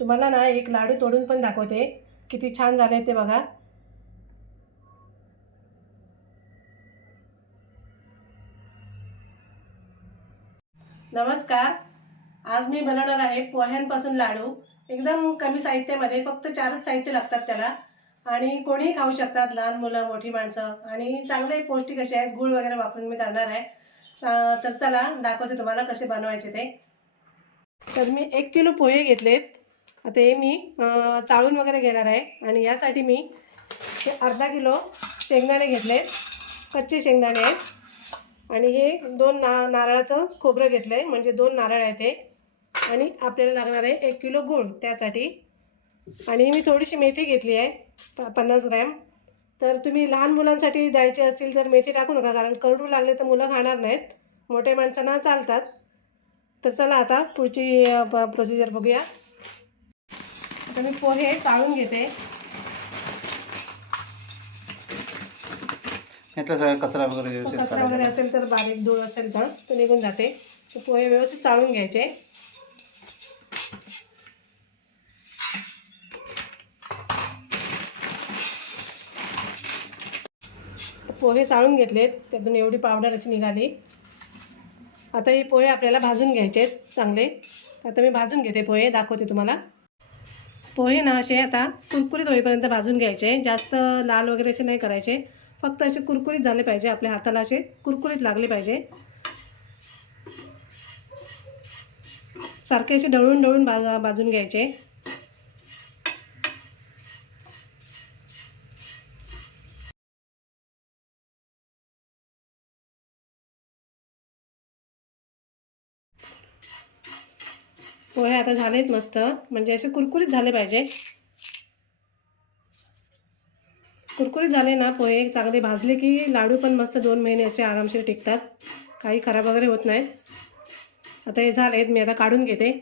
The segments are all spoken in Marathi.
तुम्हाला ना एक लाडू तोडून पण दाखवते किती छान झाले ते बघा। नमस्कार, आज मी बनवणार आहे पोह्यांपासून लाडू। एकदम कमी साहित्यामध्ये फक्त 4च साहित्य लागतात त्याला आणि कोणीही खाऊ शकतात, लहान मुलं मोठी माणसं, आणि चांगले पौष्टिक असे आहेत। गूळ वगैरे वापरून मी करणार आहे। तर चला दाखवते तुम्हाला कसे बनवायचे ते। तर मी 1 किलो पोहे घेतलेत। आता हे मी चाळून वगैरे घेणार आहे आणि यासाठी मी अर्धा किलो शेंगदाणे घेतले, कच्चे शेंगदाणे आहेत। आणि हे 2 नारळाचं खोबरं घेतलं आहे, म्हणजे 2 नारळ आहेत ते। आणि आपल्याला लागणार आहे 1 किलो गूळ त्यासाठी। आणि मी थोडीशी मेथी घेतली आहे 50 ग्रॅम। तर तुम्ही लहान मुलांसाठी द्यायचे असतील तर मेथी टाकू नका, कारण कडू लागले तर मुलं खाणार नाहीत, मोठ्या माणसांना चालतात। तर चला आता पुढची प्रोसिजर बघूया। आता मी पोहे चाळून घेते। कचरा वगैरे असेल तर, बारीक धूळ असेल तर ते निघून जाते। तर पोहे व्यवस्थित चाळून घ्यायचे। पोहे चाळून घेतलेत, त्यातून एवढी पावडर अशी निघाली। आता हे पोहे आपल्याला भाजून घ्यायचे आहेत चांगले। आता मी भाजून घेते पोहे, दाखवते तुम्हाला। पोहे ना असे आता कुरकुरीत होईपर्यंत भाजून घ्यायचे, जास्त लाल वगैरेचे नाही करायचे, फक्त असे कुरकुरीत झाले पाहिजे, आपल्या हाताला असे कुरकुरीत लागले पाहिजे। सारखे असे ढवळून ढवळून भाजून घ्यायचे। पोहे आता झालेत मस्त, म्हणजे असे कुरकुरीत झाले पाहिजे। कुरकुरीत झाले ना पोहे चांगले भाजले की लाडू पण मस्त 2 महिने असे आरामशीर टिकतात, काही खराब वगैरे होत नाहीत। आता हे झालेत, मी आता काढून घेते।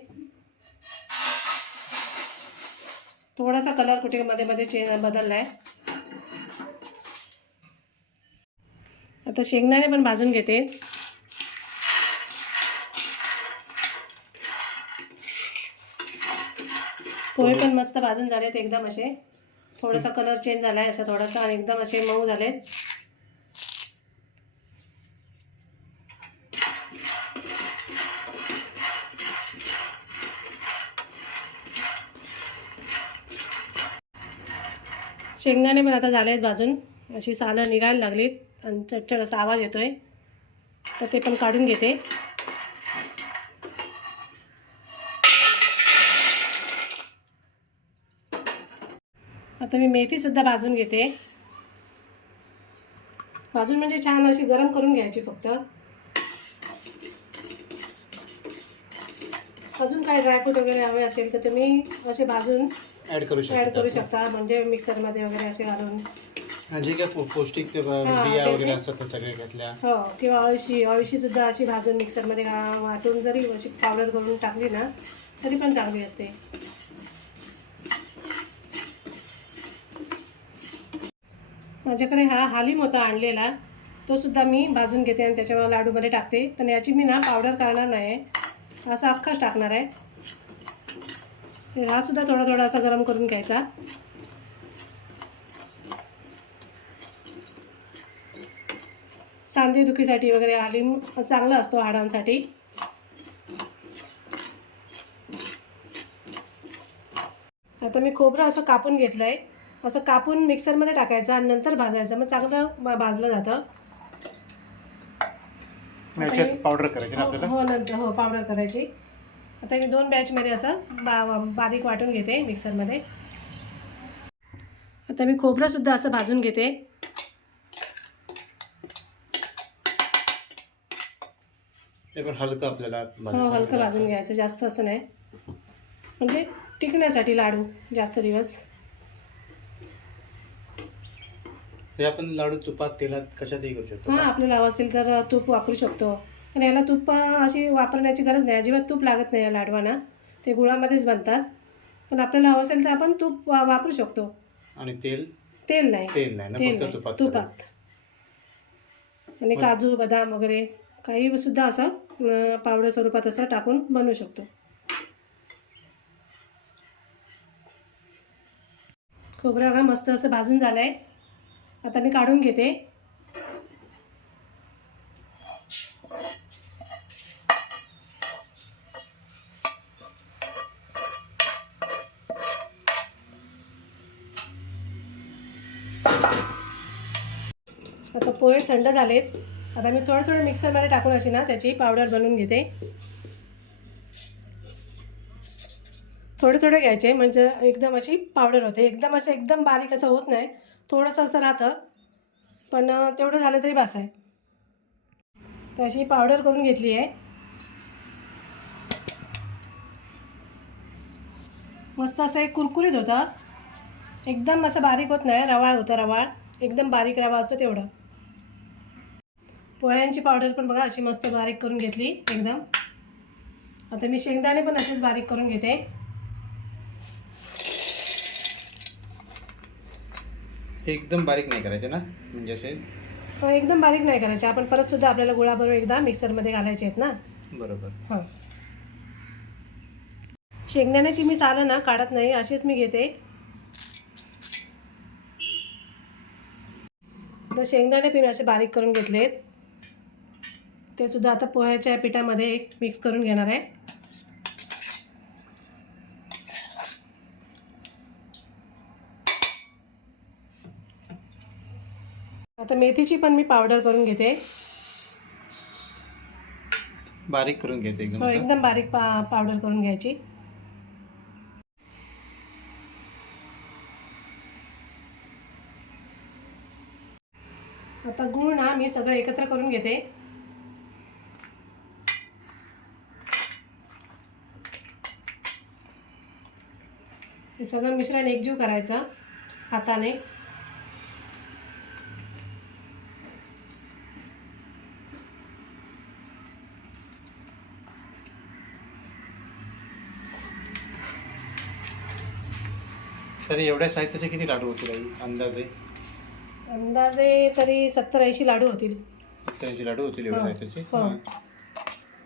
थोडासा कलर कुठे मध्ये मध्ये बदलला आहे। आता शेंगदाणे पण भाजून घेते। पोहे पण मस्त भाजून झालेत एकदम असे, थोडासा कलर चेंज झाला आहे असा थोडासा, आणि एकदम असे मऊ झालेत। शेंगदाणे पण आता झाले आहेत भाजून, अशी सालं निघायला लागलीत आणि चटचट असा आवाज येतोय, तर ते पण काढून घेते। आता मी मेथीसुद्धा भाजून घेते। भाजून म्हणजे छान अशी गरम करून घ्यायची फक्त। अजून काही ड्रायफ्रूट वगैरे हवे असेल तर तुम्ही असे भाजून ॲड करू शकता, म्हणजे मिक्सरमध्ये वगैरे असे घालून। जे काय पौष्टिक बिया वगैरे असतात त्या सगळ्या घेतल्या, हो, किंवा अळशीसुद्धा अशी भाजून मिक्सरमध्ये वाटून जरी अशी पावडर करून टाकली ना तरी पण चांगली असते। माझ्याकडे हा हालीम होता आणलेला, तो सुद्धा मी भाजून घेते आणि त्याच्यावर लाडूमध्ये टाकते। पण याची मी ना पावडर करणार नाही, असा अख्खाच टाकणार आहे। हा सुद्धा थोडा थोडा असा गरम करून घ्यायचा। सांधेदुखीसाठी वगैरे हालीम चांगला असतो, हाडांसाठी। आता मी खोबरं असं कापून घेतलं आहे, असं कापून मिक्सरमध्ये टाकायचं आणि नंतर भाजायचं, मग चांगलं भाजलं जातं। पावडर करायची ना आपल्याला? हो, नंतर हो पावडर करायची। आता मी 2 बॅचमध्ये असं बारीक वाटून घेते मिक्सरमध्ये। आता मी खोबरंसुद्धा असं भाजून घेते। ते पण हलकं आपल्याला हो, हलकं भाजून घ्यायचं, जास्त असं नाही, म्हणजे टिकण्यासाठी लाडू जास्त दिवस। हे आपण लाडू तुपात, तेलात, कशातही करू शकतो। हां, आपल्याला हवं असेल तर तूप वापरू शकतो, पण याला तूप अशी वापरण्याची गरज नाही, अजिबात तूप लागत नाही या लाडवांना, ते गुळामध्येच बनतात। पण आपल्याला हवं असेल तर आपण तूप वापरू शकतो। आणि तेल नाही ना, फक्त तुपात। आणि काजू बदाम वगैरे काही सुद्धा असं पावडर स्वरूपात असं टाकून बनवू शकतो। खोबरं बघा मस्त असं भाजून झालं आहे. आता मी काढून घेते. आता पोहे थंड झालेत. आता मी थोडे मिक्सरमध्ये टाकून अशी ना त्याची पावडर बनवून घेते. थोडे घ्यायचे म्हणजे एकदम अशी पावडर होते. एकदम बारीक असं होत नाही, थोडंसं असं राहतं, पण तेवढं झालं तरी बस आहे. तर अशी पावडर करून घेतली आहे. मस्त असं एक कुरकुरीत होतं. एकदम असं बारीक होत नाही, रवाळ होतं. रवाळ एकदम बारीक रवा असतो तेवढं. पोह्यांची पावडर पण बघा अशी मस्त बारीक करून घेतली एकदम. आता मी शेंगदाणे पण असेच बारीक करून घेते. एकदम बारीक नाही करायचे ना, म्हणजे असे एकदम बारीक नाही करायचे. आपण परत सुद्धा आपल्याला गुळाबरोबर एकदा मिक्सरमध्ये घालायचे आहेत ना. बरोबर. हां, शेंगदाण्याची मी सालं ना काढत नाही, असेच मी घेते. तर शेंगदाणे पिणे असे बारीक करून घेतलेत. ते सुद्धा आता पोह्याच्या पिठामध्ये मिक्स करून घेणार आहे. आता मेथीची पण मी पावडर करून घेते. बारीक करून घ्यायचं एकदम. हो, एकदम बारीक पावडर करून घ्यायची. आता गूळ ना मी सगळं एकत्र करून घेते. हे सगळं मिश्रण एकजीव करायचं हाताने. तरी एवढ्या साहित्याचे किती लाडू होतील आई अंदाजे? अंदाजे तरी 70-80 लाडू होतील. 70-80 लाडू होतील एवढ्या साहित्याचे. हो.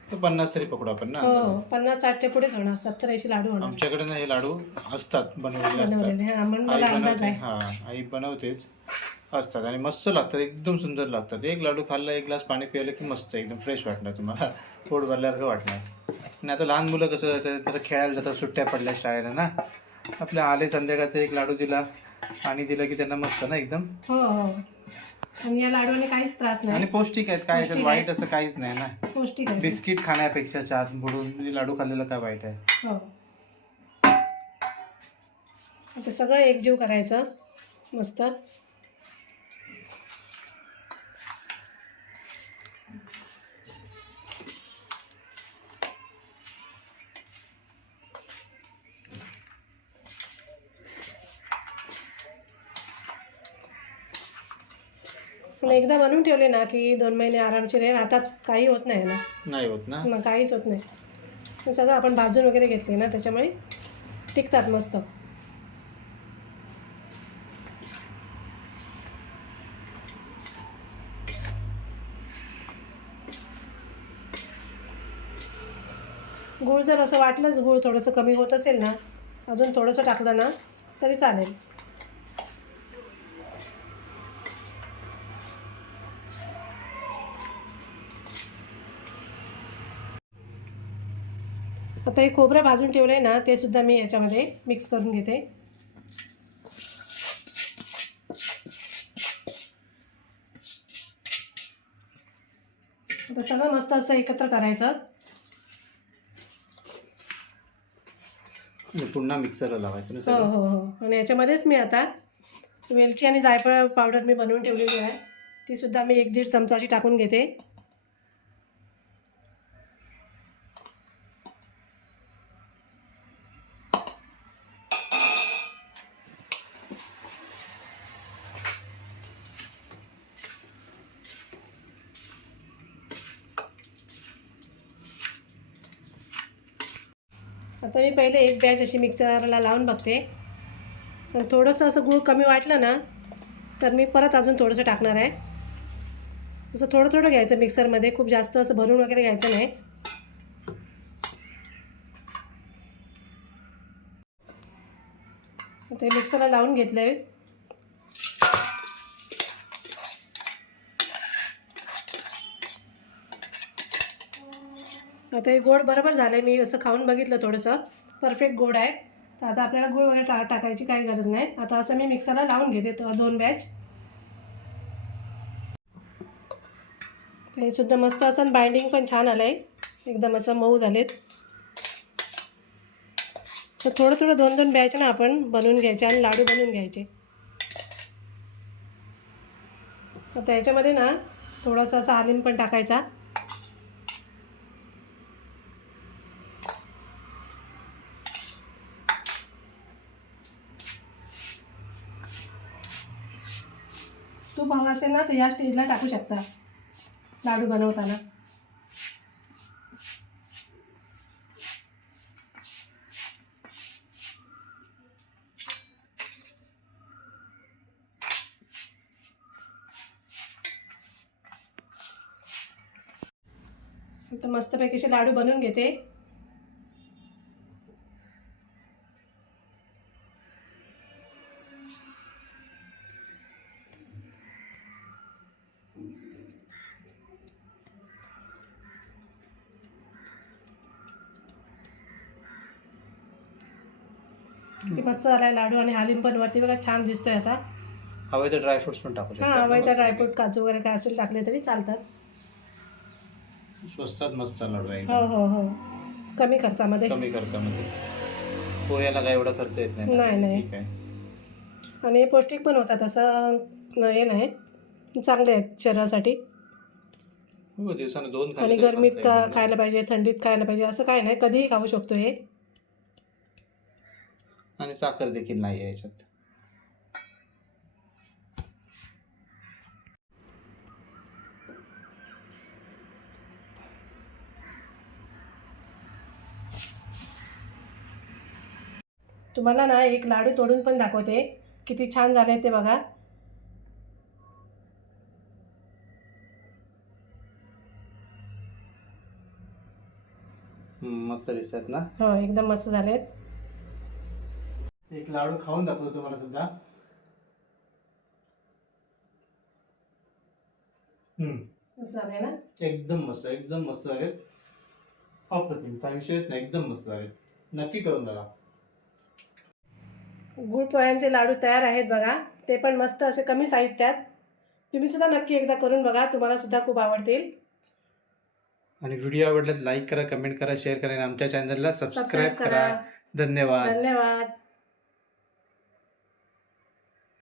तर 50 तरी पकडू आपण ना. हो, 50-60च्या पुढेच होणार. 70-80 लाडू होणार. आमच्याकडे ना हे लाडू असतात बनवलेले बनवलेले. असतात. हां, म्हणून आई मला अंदाज बनवते. आहे. हां, आई बनवतेच असतात आणि मस्त लागतात, एकदम सुंदर लागतात. एक लाडू खाल्ला, एक ग्लास पाणी प्यायलं की मस्त एकदम फ्रेश वाटणार तुम्हाला, पोट भरल्यासारखं वाटणार. आणि आता लहान मुलं कसं तर खेळायला जातात, सुट्ट्या पडल्या शाळेला ना, आपल्या आले संध्याकाळचा एक लाडू दिला आणि दिलं की त्यांना मस्त ना एकदम. हो हो, आणि या लाडूने काहीच त्रास आणि नाही. पौष्टिक आहेत, काय याच्यात वाईट असं काहीच नाही ना. पौष्टिक आहे. बिस्किट खाण्यापेक्षा चहात बुडून लाडू खाल्लेलं काय वाईट आहे. हो, आता सगळं एकजीव करायचं मस्त. पण एकदा बनवून ठेवले ना की 2 महिने आरामशीर राहील. आता काही होत नाही ना. नाही होत ना. मग काहीच होत नाही. हे सगळं आपण भाजून वगैरे घेतले ना, त्याच्यामुळे टिकतात मस्त. गूळ जर असं वाटलंच गूळ थोडंसं कमी होत असेल ना, अजून थोडंसं टाकलं ना तरी चालेल. आता हे खोबरं भाजून ठेवलं आहे ना, ते सुद्धा मी याच्यामध्ये मिक्स करून घेते. आता सगळं मस्त असं एकत्र करायचं. पुन्हा मिक्सरला लावायचं ना हो सगळं. हो हो, आणि याच्यामध्येच मी आता वेलची आणि जायफळ पावडर मी बनवून ठेवलेली आहे, ती सुद्धा मी 1-1.5 चमचाची टाकून घेते. आता मी पहिले एक बॅच अशी मिक्सरला लावून बघते. पण थोडंसं असं गूळ कमी वाटलं ना तर मी परत अजून थोडंसं टाकणार आहे. असं थोडं घ्यायचं मिक्सरमध्ये, खूप जास्त असं भरून वगैरे घ्यायचं नाही. ते मिक्सरला लावून घेतले. आता हे गोड बरोबर झालं आहे. मी असं खाऊन बघितलं, थोडंसं परफेक्ट गोड आहे. तर आता आपल्याला गोड वगैरे टाकायची काही गरज नाही. आता असं मी मिक्सरला लावून घेते 2 बॅच. हे सुद्धा मस्त असं बाइंडिंग पण छान आलं आहे, एकदम असं मऊ झालेत. तर थोडं थोडं 2-2 बॅच ना आपण बनवून घ्यायचे आणि लाडू बनवून घ्यायचे. आता याच्यामध्ये ना थोडासा असा हालिम पण टाकायचा. तूप हवं असेल ना तर या स्टेजला टाकू शकता लाडू बनवताना. तर मस्तपैकी असे लाडू बनवून घेते. किती मस्त झाला आहे लाडू. आणि हालिम पण वरती बघा छान दिसतोय असा. हवे तर ड्रायफ्रुट्स पण टाकू शकतो. हां, हवं तर ड्रायफ्रूट, काजू वगैरे काय असेल टाकले तरी चालतात. स्वस्तात मस्त लाडू आहे हो हो हो, कमी खर्चामध्ये. कमी खर्चामध्ये. पोह्याला काय एवढा खर्च येत नाही. नाही. ठीक आहे. आणि पौष्टिक पण होतात, असं हे नाही, चांगले आहेत शरीरासाठी. हो, दिवसानं 2 आणि खाल्ले गरमीत खायला पाहिजे, थंडीत खायला पाहिजे, असं काय नाही, कधीही खाऊ शकतो हे. आणि साखर देखील नाही आहे याच्यात. तुम्हाला ना एक लाडू तोडून पण दाखवते, किती छान झाले ते बघा. मस्त दिसतात ना. हो, एकदम मस्त झालेत. एक लाडू खाऊन दाखवतो तुम्हाला सुद्धा. मस्त झाले ना. एकदम मस्त, एकदम मस्त झाले. अप्रतिम, काही विषयच नाही, एकदम मस्त झाले. नक्की करून बघा. गुळ पोह्यांचे लाडू तयार आहेत बघा. ते पण मस्त असे कमी साहित्यात. तुम्ही सुद्धा नक्की एकदा करून बघा, तुम्हाला सुद्धा खूप आवडतील. आणि व्हिडिओ आवडल्यास लाईक करा, कमेंट करा, शेअर करा आणि आमच्या चॅनलला सबस्क्राईब करा. करा. धन्यवाद. धन्यवाद.